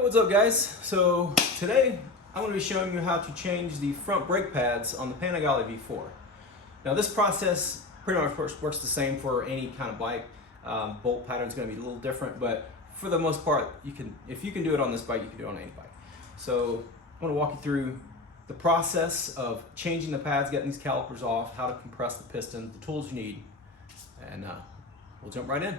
Hey, what's up guys? So today I'm going to be showing you how to change the front brake pads on the Panigale V4. Now this process pretty much works the same for any kind of bike. Bolt pattern is going to be a little different, but for the most part, if you can do it on this bike, you can do it on any bike. So I'm going to walk you through the process of changing the pads, getting these calipers off, how to compress the piston, the tools you need, and we'll jump right in.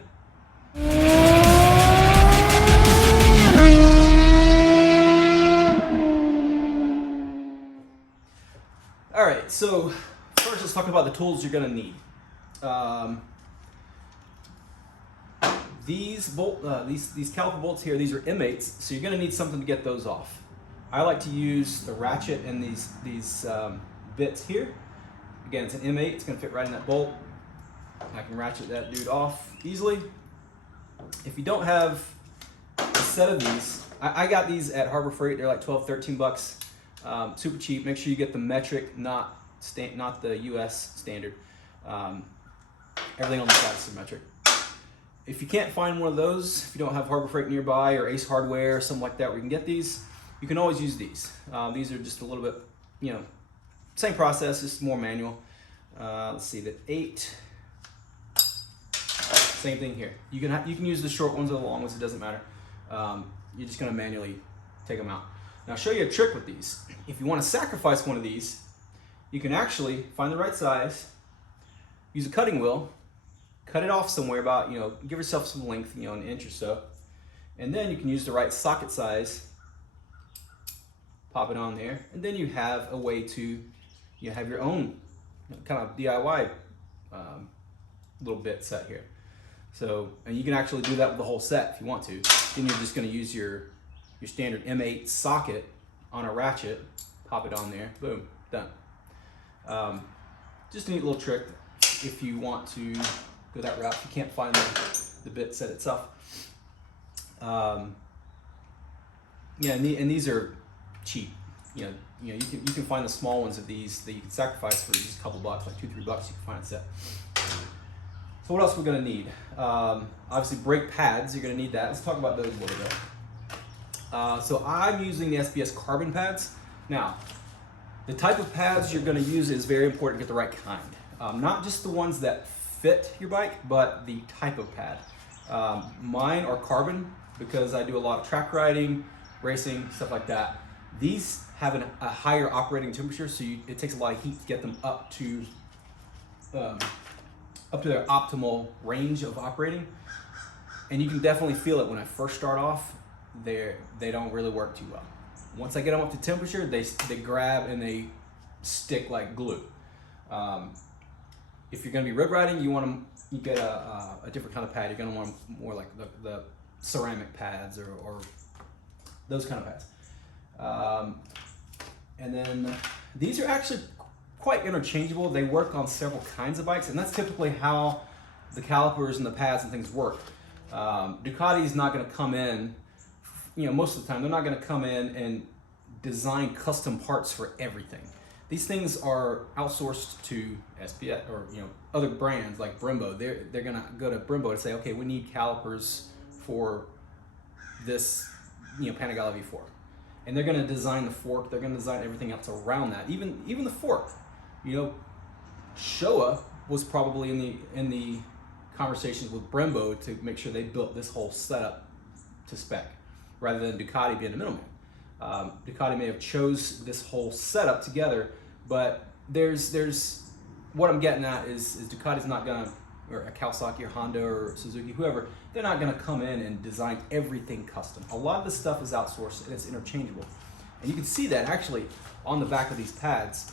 All right, so first let's talk about the tools you're gonna need. These caliper bolts here, these are M8s, so you're gonna need something to get those off. I like to use the ratchet and these bits here. Again, it's an M8, it's gonna fit right in that bolt. I can ratchet that dude off easily. If you don't have a set of these, I got these at Harbor Freight, they're like 12, 13 bucks. Super cheap. Make sure you get the metric, not the US standard. Everything on the side is metric. If you can't find one of those, if you don't have Harbor Freight nearby or Ace Hardware or something like that where you can get these, you can always use these. These are just a little bit, same process, just more manual. Let's see, the 8. Same thing here. You can use the short ones or the long ones, it doesn't matter. You're just gonna manually take them out. Now I'll show you a trick with these. If you want to sacrifice one of these, you can actually find the right size, use a cutting wheel, cut it off somewhere about, give yourself some length, an inch or so, and then you can use the right socket size, pop it on there, and then you have a way to have your own kind of DIY little bit set here. So, and you can actually do that with the whole set if you want to. Then you're just going to use your standard M8 socket on a ratchet, pop it on there, boom, done. Just a neat little trick if you want to go that route. If you can't find the bit set itself. And these are cheap. You can find the small ones of these that you can sacrifice for just a couple bucks, like $2, $3 you can find a set. So what else we're gonna need? Obviously brake pads, you're gonna need that. Let's talk about those a little bit. So I'm using the SBS carbon pads. Now, the type of pads you're going to use is very important to get the right kind. Not just the ones that fit your bike, but the type of pad. Mine are carbon because I do a lot of track riding, racing, stuff like that. These have a higher operating temperature, so it takes a lot of heat to get them up to their optimal range of operating. And you can definitely feel it when I first start off. They don't really work too well. Once I get them up to temperature, they grab and they stick like glue. If you're going to be road riding, you get a different kind of pad. You're going to want more like the ceramic pads or those kind of pads. And then these are actually quite interchangeable. They work on several kinds of bikes, and that's typically how the calipers and the pads and things work. Ducati's not going to come in. Most of the time, they're not going to come in and design custom parts for everything. These things are outsourced to SPS or other brands like Brembo. They're going to go to Brembo and say, okay, we need calipers for this Panigale V4, and they're going to design the fork. They're going to design everything else around that. Even the fork. Showa was probably in the conversations with Brembo to make sure they built this whole setup to spec, rather than Ducati being the middleman. Ducati may have chose this whole setup together, but there's what I'm getting at is Ducati's not gonna, or a Kawasaki or Honda or Suzuki, whoever, they're not gonna come in and design everything custom. A lot of this stuff is outsourced and it's interchangeable. And you can see that actually on the back of these pads.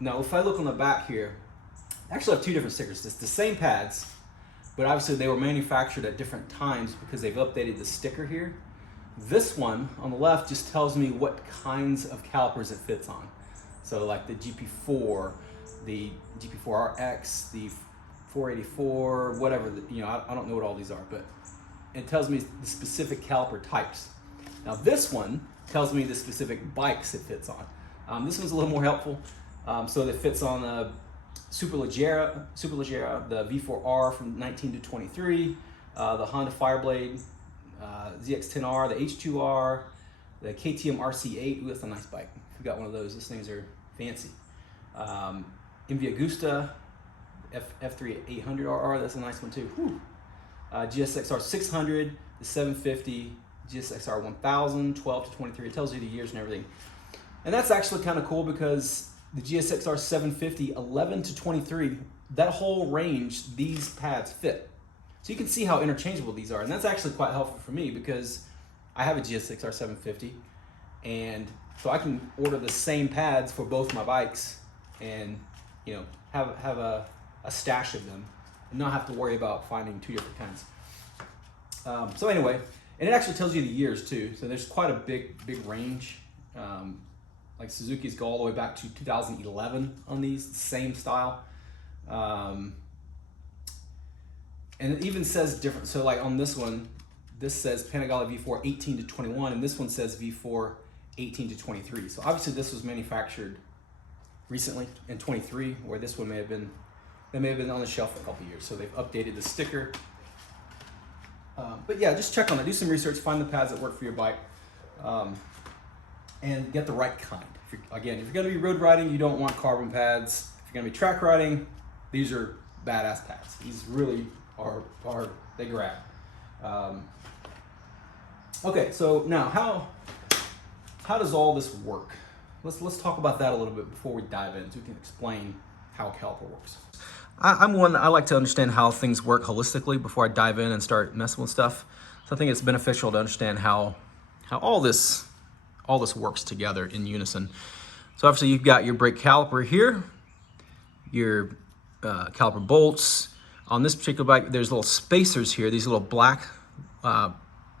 Now if I look on the back here, I actually have two different stickers. It's the same pads, but obviously they were manufactured at different times because they've updated the sticker here. This one on the left just tells me what kinds of calipers it fits on. So like the GP4, the GP4 RX, the 484, whatever, I don't know what all these are, but it tells me the specific caliper types. Now this one tells me the specific bikes it fits on. This one's a little more helpful. So it fits on the Superleggera, the V4R from 19 to 23, the Honda Fireblade ZX10R, the H2R, the KTM RC8. Ooh, that's a nice bike. If you got one of those, those things are fancy. MV Agusta, F3 800RR, that's a nice one too. Whew. GSXR 600, the 750, GSXR 1000, 12 to 23. It tells you the years and everything. And that's actually kind of cool because the GSXR 750, 11 to 23, that whole range, these pads fit. So you can see how interchangeable these are. And that's actually quite helpful for me because I have a GSXR 750. And so I can order the same pads for both my bikes and, you know, have a stash of them and not have to worry about finding two different kinds. So anyway, and it actually tells you the years too. So there's quite a big range. Like Suzuki's go all the way back to 2011 on these, same style. And it even says different. So like on this one, this says Panigale V4 18 to 21, and this one says V4 18 to 23. So obviously this was manufactured recently in 23, where this one may have been on the shelf for a couple years. So they've updated the sticker. But yeah, just check on it. Do some research, find the pads that work for your bike, and get the right kind. If you're going to be road riding, you don't want carbon pads. If you're going to be track riding, these are badass pads. These really are they grab. Okay, so now how does all this work? Let's talk about that a little bit before we dive in, so we can explain how a caliper works. I like to understand how things work holistically before I dive in and start messing with stuff. So I think it's beneficial to understand how all this works together in unison. So obviously you've got your brake caliper here, your caliper bolts. On this particular bike, there's little spacers here, these little black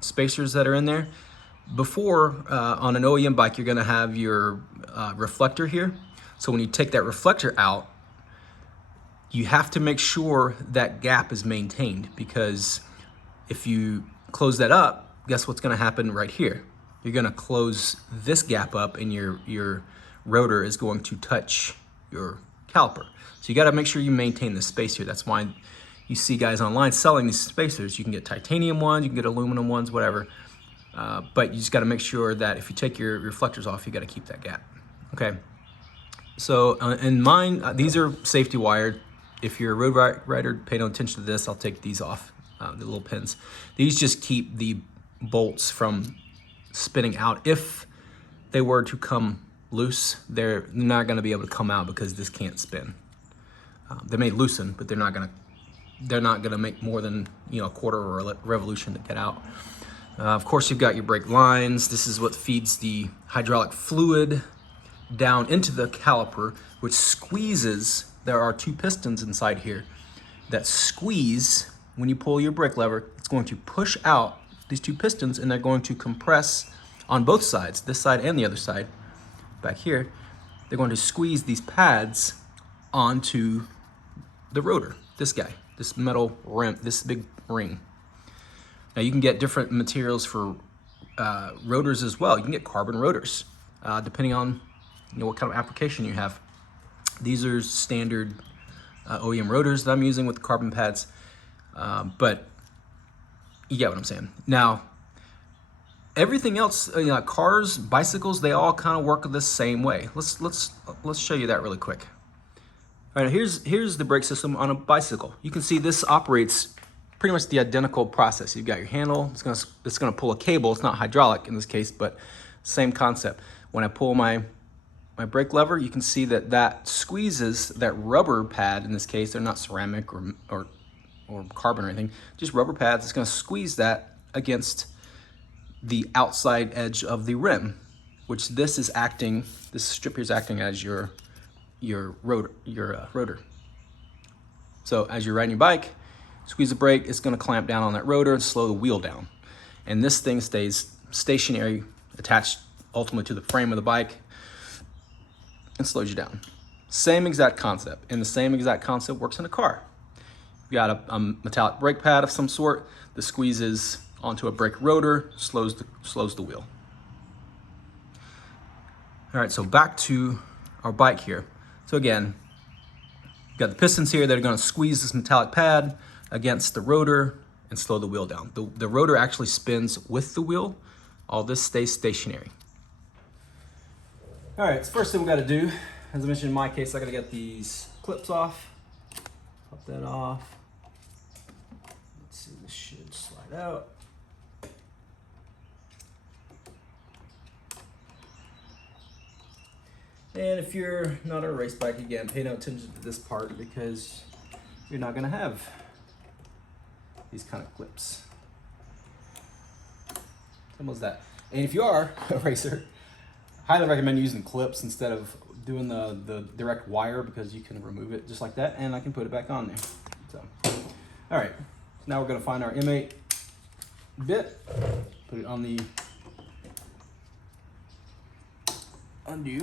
spacers that are in there. Before, on an OEM bike, you're gonna have your reflector here. So when you take that reflector out, you have to make sure that gap is maintained, because if you close that up, guess what's gonna happen right here? You're gonna close this gap up and your rotor is going to touch your caliper. So you gotta make sure you maintain the space here. That's why you see guys online selling these spacers. You can get titanium ones, you can get aluminum ones, whatever. But you just gotta make sure that if you take your reflectors off, you gotta keep that gap, okay? So in mine, these are safety wired. If you're a road rider, pay no attention to this. I'll take these off, the little pins. These just keep the bolts from spinning out. If they were to come loose, they're not gonna be able to come out because this can't spin. They may loosen, but they're not gonna make more than, you know, a quarter or a revolution to get out. Of course, you've got your brake lines. This is what feeds the hydraulic fluid down into the caliper, which squeezes. There are two pistons inside here that squeeze. When you pull your brake lever, it's going to push out these two pistons, and they're going to compress on both sides, this side and the other side. Back here, they're going to squeeze these pads onto the rotor, this guy, this metal rim, this big ring. Now you can get different materials for rotors as well. You can get carbon rotors, depending on, you know, what kind of application you have. These are standard OEM rotors that I'm using with the carbon pads, but you get what I'm saying. Now, everything else, you know, cars, bicycles, they all kind of work the same way. Let's show you that really quick. All right, here's the brake system on a bicycle. You can see this operates pretty much the identical process. You've got your handle. It's gonna pull a cable. It's not hydraulic in this case, but same concept. When I pull my brake lever, you can see that squeezes that rubber pad. In this case, they're not ceramic or carbon or anything, just rubber pads. It's gonna squeeze that against the outside edge of the rim, which this strip here is acting as your rotor. So as you're riding your bike, squeeze the brake, it's gonna clamp down on that rotor and slow the wheel down. And this thing stays stationary, attached ultimately to the frame of the bike, and slows you down. Same exact concept, and the same exact concept works in a car. You've got a metallic brake pad of some sort that squeezes onto a brake rotor, slows the wheel. All right, so back to our bike here. So again, you've got the pistons here that are gonna squeeze this metallic pad against the rotor, and slow the wheel down. The rotor actually spins with the wheel. All this stays stationary. All right, so first thing we got to do, as I mentioned in my case, I got to get these clips off. Pop that off. Let's see, this should slide out. And if you're not on a race bike, again, pay no attention to this part because you're not going to have these kind of clips. Almost that. And if you are a racer, highly recommend using clips instead of doing the direct wire because you can remove it just like that and I can put it back on there. So, all right, now we're gonna find our M8 bit, put it on the undo.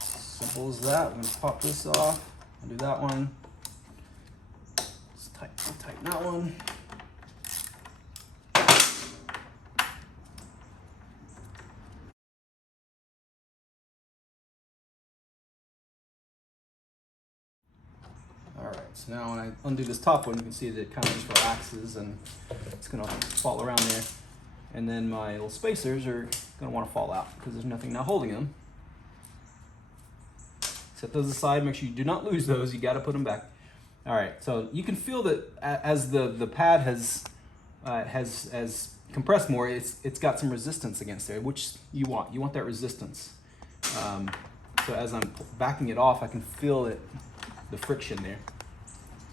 Simple as that. We're gonna pop this off, undo that one. Let's tighten that one. All right, so now when I undo this top one, you can see that it kind of just relaxes and it's gonna fall around there. And then my little spacers are gonna wanna fall out because there's nothing now holding them. Set those aside, make sure you do not lose those, you gotta put them back. All right, so you can feel that as the pad has compressed more, it's got some resistance against there, which you want. You want that resistance. So as I'm backing it off, I can feel it, the friction there.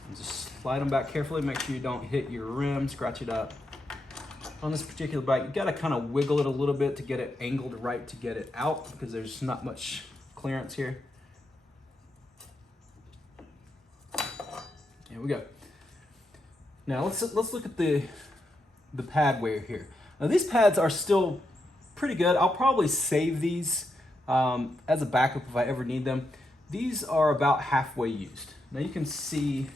And just slide them back carefully, make sure you don't hit your rim, scratch it up. On this particular bike, you gotta kind of wiggle it a little bit to get it angled right to get it out because there's not much clearance here. Here we go. Now let's look at the pad wear here. Now these pads are still pretty good. I'll probably save these as a backup if I ever need them. These are about halfway used. Now you can see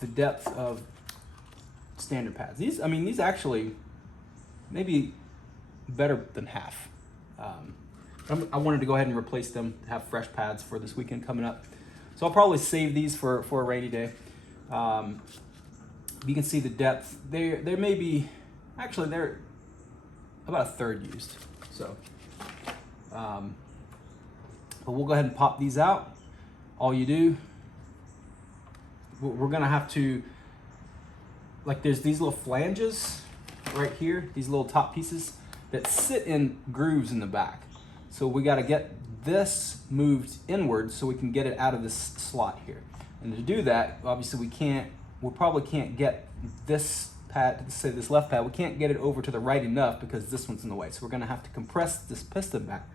the depth of standard pads. These actually maybe better than half. I wanted to go ahead and replace them, have fresh pads for this weekend coming up. So I'll probably save these for a rainy day. You can see the depth. There may be, actually they're about a third used. So, but we'll go ahead and pop these out. All you do, we're gonna have to, like there's these little flanges right here, these little top pieces that sit in grooves in the back. So we gotta get this moved inward so we can get it out of this slot here. And to do that, obviously we probably can't get this pad, say this left pad, we can't get it over to the right enough because this one's in the way. So we're gonna have to compress this piston back.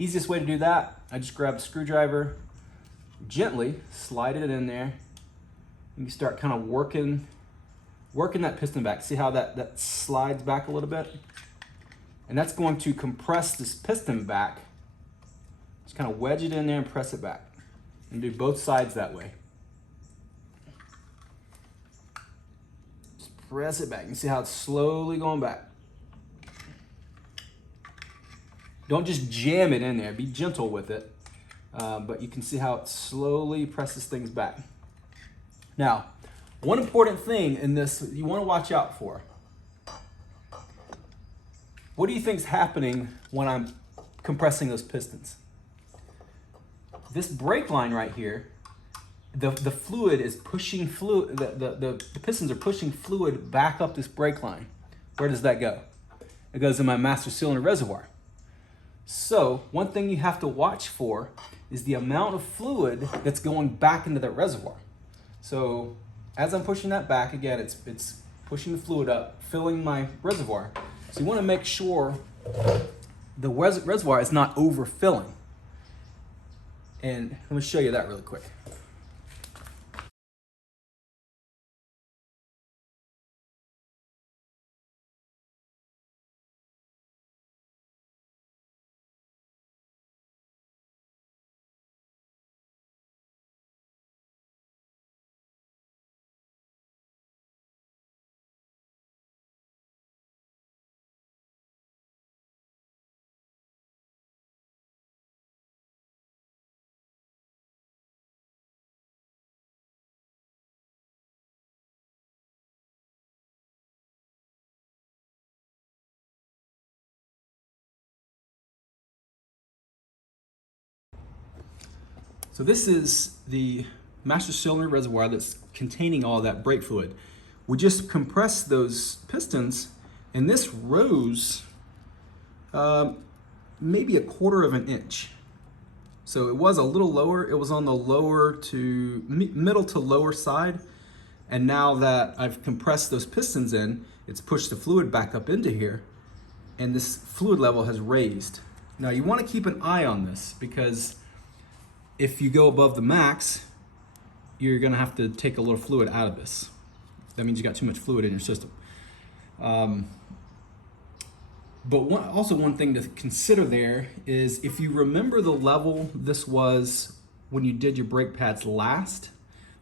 Easiest way to do that, I just grab a screwdriver, gently slide it in there. You start kind of working that piston back. See how that slides back a little bit? And that's going to compress this piston back. Just kind of wedge it in there and press it back. And do both sides that way. Just press it back. You can see how it's slowly going back. Don't just jam it in there. Be gentle with it. But you can see how it slowly presses things back. Now, one important thing in this you want to watch out for. What do you think is happening when I'm compressing those pistons? This brake line right here, the fluid is pushing fluid, the pistons are pushing fluid back up this brake line. Where does that go? It goes in my master cylinder reservoir. So one thing you have to watch for is the amount of fluid that's going back into that reservoir. So as I'm pushing that back, again, it's pushing the fluid up, filling my reservoir. So you want to make sure the reservoir is not overfilling. And let me show you that really quick. So this is the master cylinder reservoir that's containing all that brake fluid. We just compressed those pistons, and this rose maybe 1/4 of an inch. So it was a little lower. It was on the middle to lower side. And now that I've compressed those pistons in, it's pushed the fluid back up into here, and this fluid level has raised. Now you want to keep an eye on this, because if you go above the max, you're going to have to take a little fluid out of this. That means you got too much fluid in your system. But one thing to consider there is, if you remember the level this was when you did your brake pads last.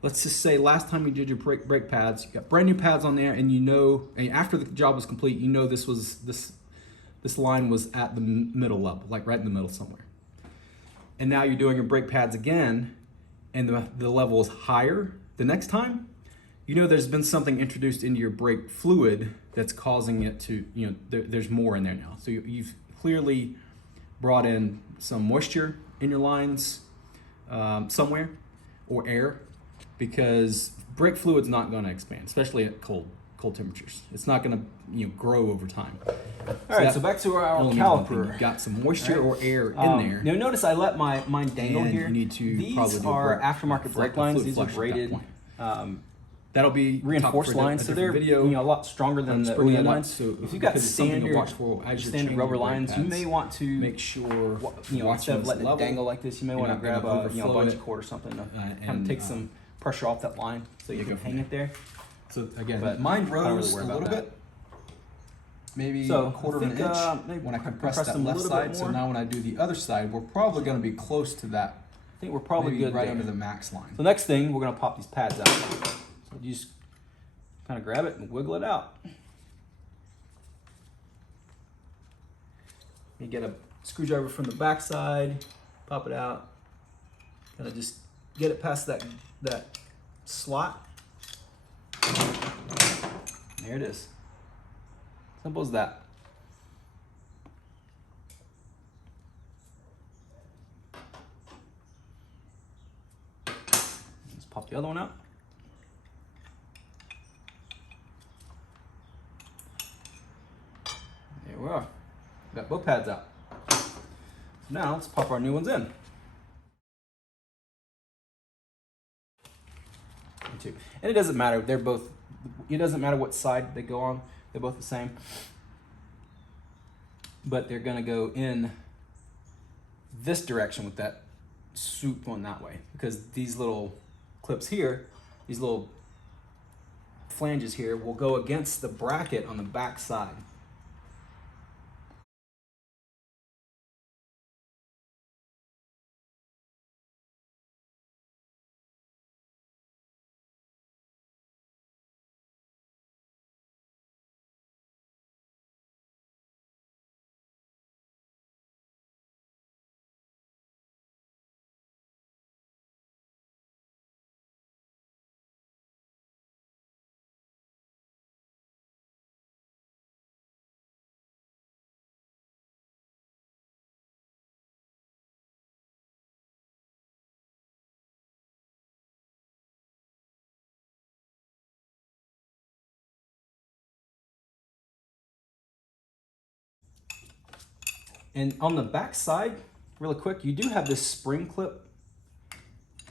Let's just say last time you did your brake pads, you got brand new pads on there, and and after the job was complete, this line was at the middle level, like right in the middle somewhere. And now you're doing your brake pads again, and the level is higher the next time. There's been something introduced into your brake fluid that's causing it to, there's more in there now. So you've clearly brought in some moisture in your lines somewhere, or air, because brake fluid's not going to expand, especially at cold temperatures. It's not going to grow over time. All right, so back to our caliper. You've got some moisture or air in there. Now notice I let mine dangle and here. You need to These probably do are aftermarket brake lines. These are braided. That'll be reinforced lines, so they're a lot stronger than the OEM lines. So if you've got standard rubber lines, you may want to make sure instead of letting it dangle like this, you may want to grab a bungee cord or something to kind of take some pressure off that line, so you can hang it there. So again, mine rose a little bit, maybe 1/4 of an inch when I compressed that left side. So now when I do the other side, we're probably going to be close to that. I think we're probably good right under the max line. So next thing, we're going to pop these pads out. So you just kind of grab it and wiggle it out. You get a screwdriver from the back side, pop it out, kind of just get it past that slot. There it is. Simple as that. Let's pop the other one out. There we are. Got both pads out. So now let's pop our new ones in. And it doesn't matter. It doesn't matter what side they go on. They're both the same. But they're going to go in this direction with that swoop going that way. Because these little clips here, these little flanges here, will go against the bracket on the back side. And on the back side, really quick, you do have this spring clip.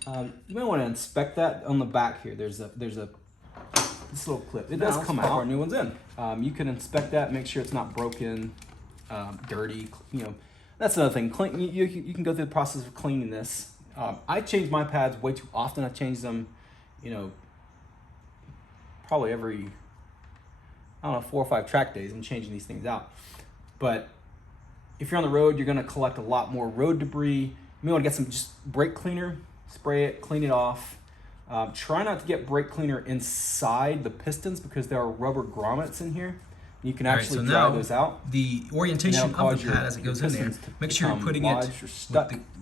You may want to inspect that on the back here. There's this little clip. It does come out. Our new one's in. You can inspect that, make sure it's not broken, dirty. That's another thing. You can go through the process of cleaning this. I change my pads way too often. I change them, probably every 4 or 5 track days. I'm changing these things out, but if you're on the road, you're going to collect a lot more road debris. You may want to get some just brake cleaner, spray it, clean it off. Try not to get brake cleaner inside the pistons, because there are rubber grommets in here. You can actually dry those out. The orientation of the pad as it goes in there, make sure you're putting it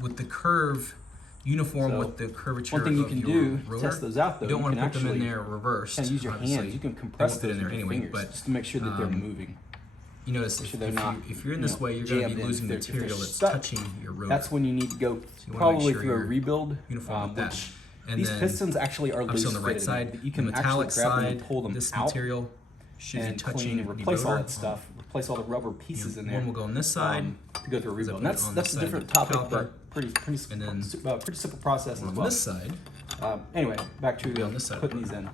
with the curve uniform with the curvature of your rotor. One thing you can do to test those out, though, you don't want to put them in there reversed. Use your hands. You can compress them in there anyway, just to make sure that they're moving. You notice Make sure they're not, if you're in this way, you're going to jammed be in. losing If they're material that's stuck, touching your rotor. that's when you need to go So you wanna probably make sure through a you're rebuild. uniform with that. Which And these then, pistons actually are loose on the right fitted. side, You the can actually metallic grab them side, and pull them this out material should be and touching clean and the replace all rotor. that stuff. Replace all the rubber pieces in there. One will go on this side to go through a as I rebuild. put And it on that's this a side of different the topic, caliper. but pretty simple process as on well. this side. Anyway, back to on this side. putting these in.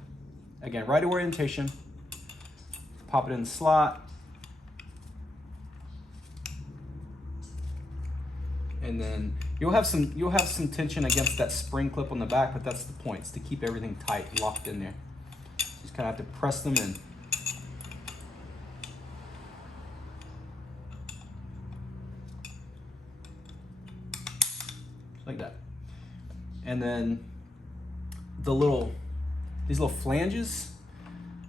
Again, right orientation. Pop it in the slot. And then you'll have some tension against that spring clip on the back, but that's the point. It's to keep everything tight, locked in there. Just kind of have to press them in. Just like that. And then these little flanges,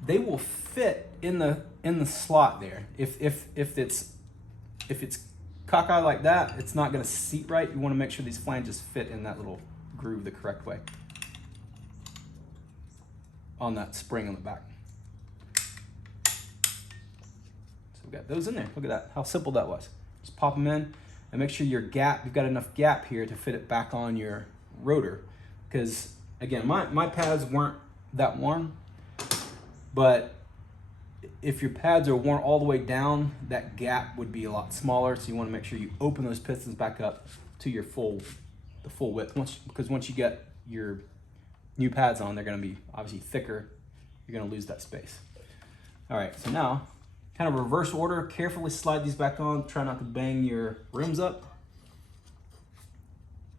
they will fit in the slot there. If it's cockeyed like that, it's not going to seat right. You want to make sure these flanges fit in that little groove the correct way on that spring on the back. So we got those in there. Look at that, how simple that was. Just pop them in and make sure you've got enough gap here to fit it back on your rotor. Because again, my pads weren't that worn, but if your pads are worn all the way down, that gap would be a lot smaller. So you want to make sure you open those pistons back up to your full width. Because once you get your new pads on, they're going to be obviously thicker. You're going to lose that space. All right, so now kind of reverse order, carefully slide these back on. Try not to bang your rims up.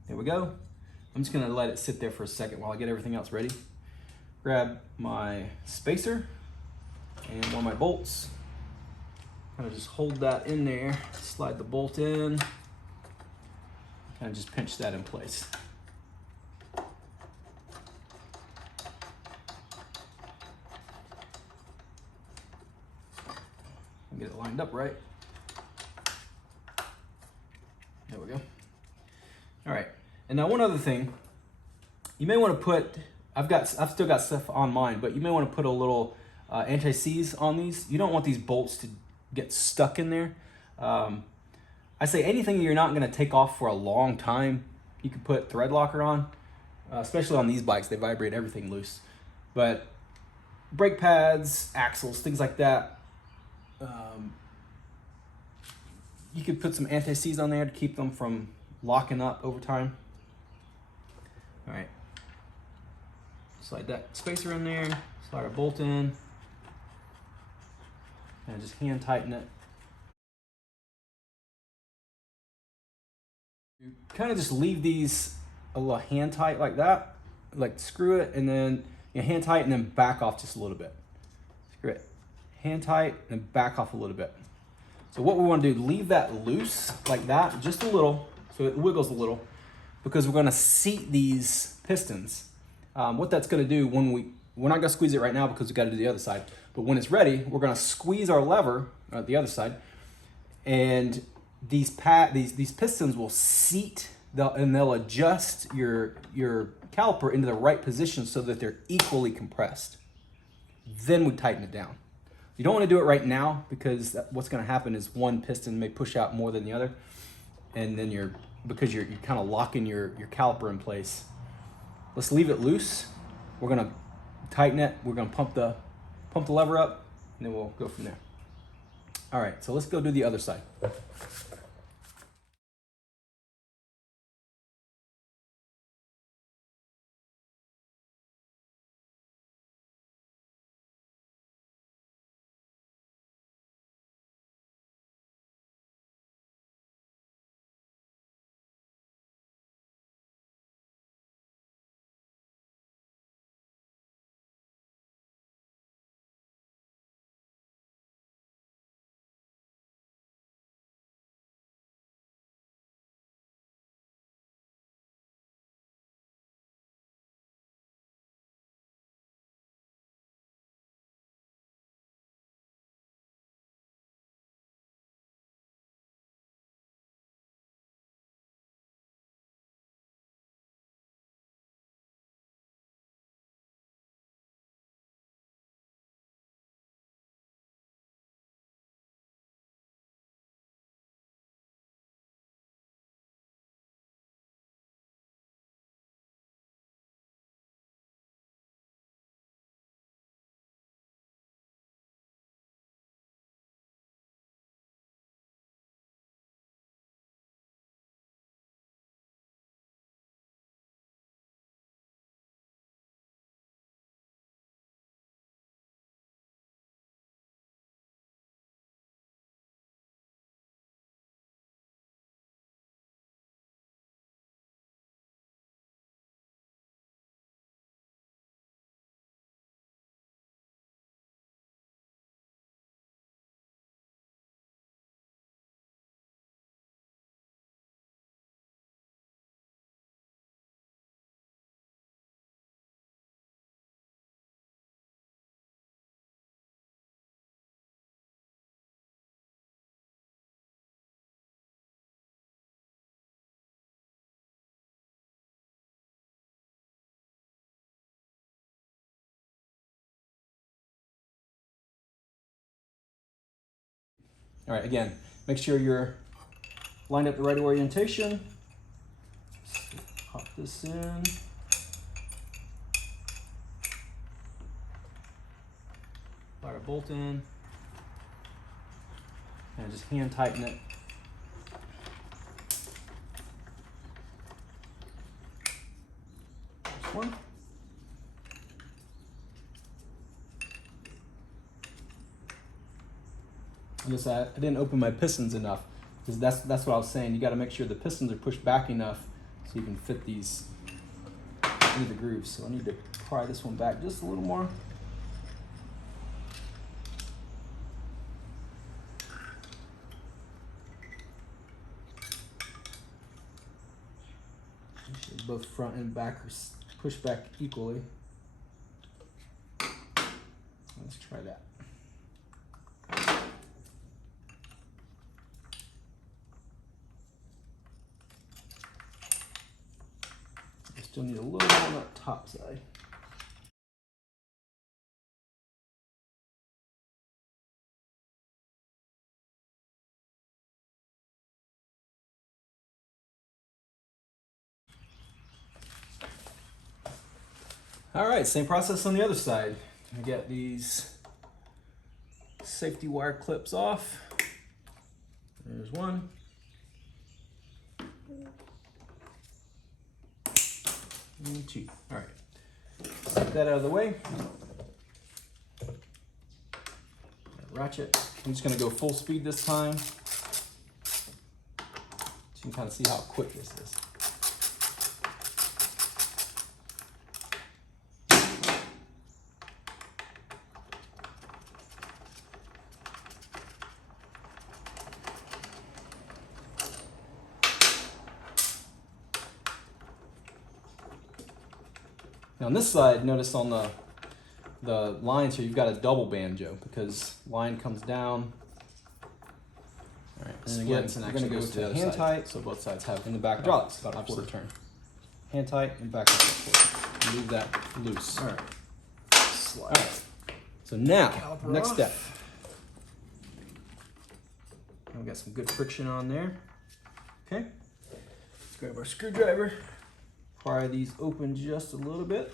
There we go. I'm just going to let it sit there for a second while I get everything else ready. Grab my spacer and one of my bolts. Kind of just hold that in there, slide the bolt in, kind of just pinch that in place. Get it lined up right. There we go. All right, and now one other thing, you may want to put, I've still got stuff on mine, but you may want to put a little anti-seize on these. You don't want these bolts to get stuck in there. I say anything you're not going to take off for a long time, you can put thread locker on, especially on these bikes. They vibrate everything loose. But brake pads, axles, things like that, you could put some anti-seize on there to keep them from locking up over time. All right, slide that spacer in there, slide our bolt in, and just hand tighten it. You kind of just leave these a little hand tight like that, like screw it, and then you hand tight and then back off just a little bit. Screw it, hand tight and back off a little bit. So what we want to do, leave that loose like that, just a little, so it wiggles a little, because we're going to seat these pistons. What that's going to do we're not going to squeeze it right now because we got to do the other side, but when it's ready, we're going to squeeze our lever at the other side, and these pistons will seat, and they'll adjust your caliper into the right position so that they're equally compressed. Then we tighten it down. You don't want to do it right now because what's going to happen is one piston may push out more than the other, and then because you're kind of locking your caliper in place. Let's leave it loose. We're going to tighten it. We're going to pump the lever up, and then we'll go from there. All right, so let's go do the other side. All right, again, make sure you're lined up the right orientation. Pop this in. Fire a bolt in. And just hand tighten it. There's one. I didn't open my pistons enough, because that's what I was saying. You got to make sure the pistons are pushed back enough so you can fit these into the grooves. So I need to pry this one back just a little more. Both front and back are pushed back equally. Let's try that. I still need a little more on that top side. All right, same process on the other side. I get these safety wire clips off. There's one. And two. All right, take that out of the way. Ratchet. I'm just gonna go full speed this time, so you can kind of see how quick this is. Now on this side, notice on the lines here, you've got a double banjo because line comes down. All right, and again, we're going to go to hand tight, so both sides have in the back hydraulics about a quarter turn. Hand tight and back up a quarter. Leave that loose. All right. Slide. All right. So now, next step. We got some good friction on there. Okay. Let's grab our screwdriver. Pry these open just a little bit.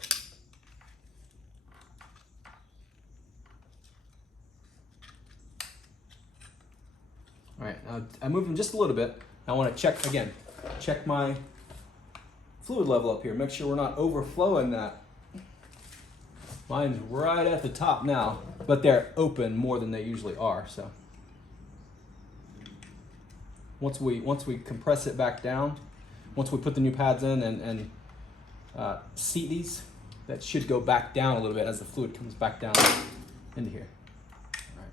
All right, now I move them just a little bit. I want to check my fluid level up here. Make sure we're not overflowing that. Mine's right at the top now, but they're open more than they usually are. So once we compress it back down, once we put the new pads in and seat these, that should go back down a little bit as the fluid comes back down into here. All right,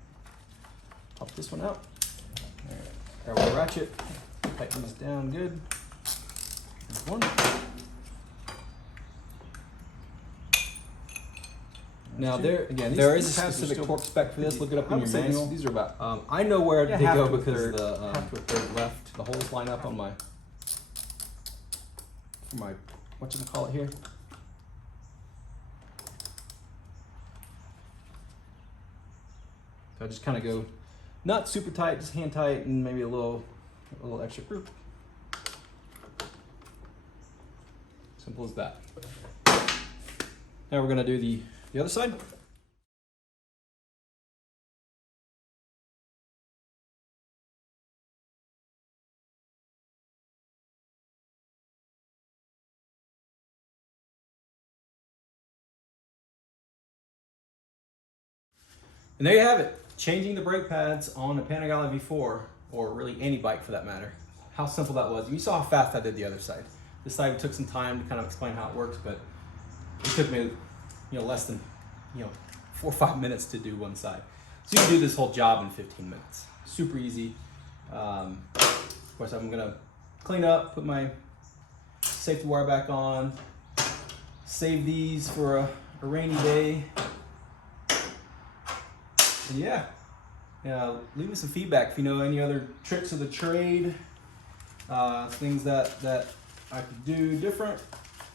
pop this one out. All right, grab our ratchet, tighten these down good. There's one. Now there is a specific torque spec for this. Look it up in your manual. These are about. I know where they go because the half to a third left. The holes line up on my what you call it here. So I just kind of go not super tight, just hand tight, and maybe a little extra group. Simple as that. Now we're gonna do the other side. And there you have it. Changing the brake pads on a Panigale V4, or really any bike for that matter. How simple that was. You saw how fast I did the other side. This side took some time to kind of explain how it works, but it took me, less than, 4 or 5 minutes to do one side. So you can do this whole job in 15 minutes. Super easy. Of course, I'm gonna clean up, put my safety wire back on, save these for a rainy day. And yeah, leave me some feedback if you know any other tricks of the trade, things that I could do different.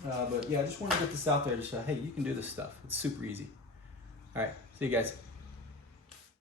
But yeah, I just wanted to get this out there. Just hey, you can do this stuff. It's super easy. All right, see you guys.